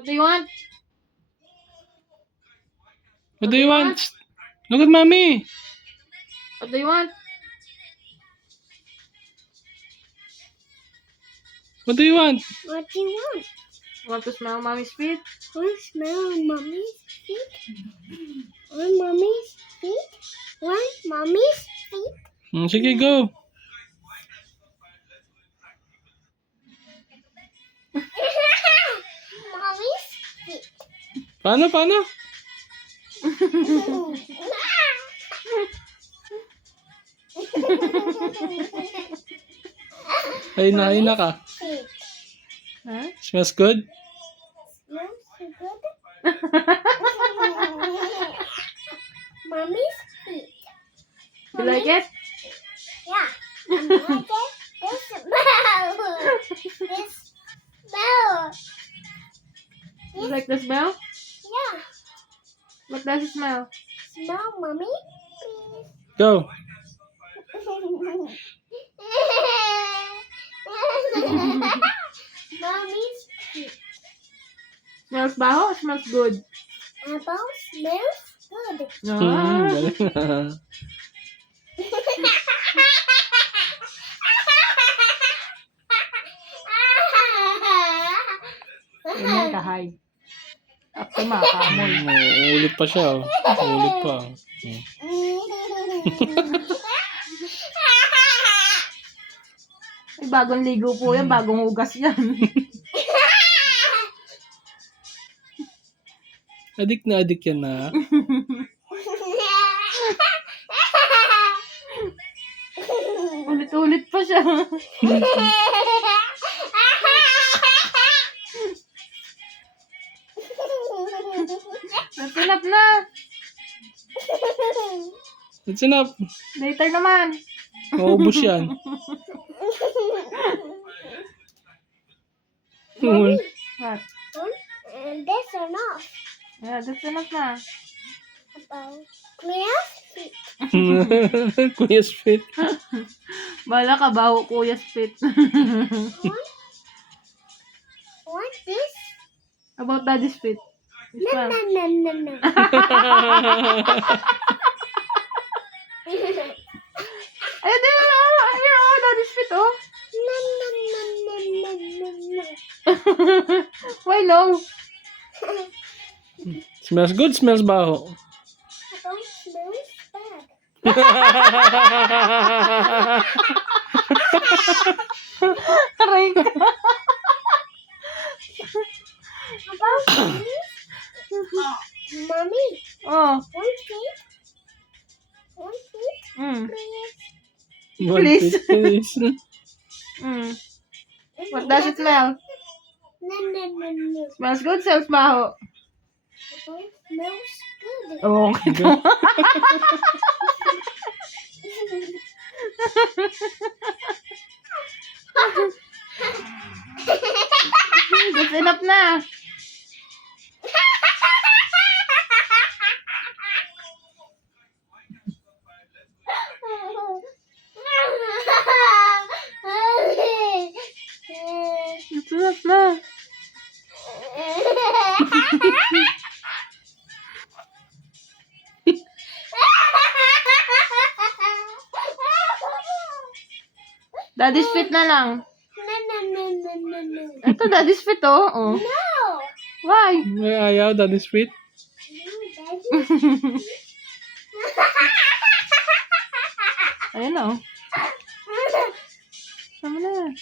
What do you want? What do you want? Look at mommy. What do you want? What do you want? What do you want? Want to smell mommy's feet? Want to smell mommy's feet? Want mommy's feet? Want mommy's feet? Sige, go. Mommy's feet. Paano? Hay na ka. Feet. Huh? Smells good? Smells so good. Mommy's feet. You like it? Yeah. I like it. This smell. This smell. You like the smell? Yeah. What does it smell? Smell, mommy, please. Go. Mommy's feet. Smells baho or smells good? Apple smells good. Ah. Galing. Ganyan ka, hi. Up to makamol. Ulit pa siya. Ulit pa. Ay, bagong ligo po yan, bagong hugas yan. Adik na adik yan na. Ulit-ulit pa siya. Natinap na. That's enough. Later naman. Maubos yan. What? This enough. Yeah, that's enough na. About clear feet. Kuya's fit. Bala ka, baho kuya's fit. Want this? About daddy's fit. This No, one. no, no, no, no. Ayun din, ayun, daddy's fit, oh. No, no, no, no, no, no, no. Why low? Smells good, smells baho. Don't smells bad. Aray ka. About this? Mommy, Oh. one feet? One feet, Mm. please. One Please. fit, please. Mm. What does it smell? No, no, no, no. Smells good, smells baho. Don't smells good. Oh, okay. That's enough na. That's enough na. Daddy's fit na lang. No, no, no, no, no, no. Ito, daddy's fit, oh. Oh. No. Why? May ayaw, that is sweet. No, Daddy. Ayun, oh. Tama na.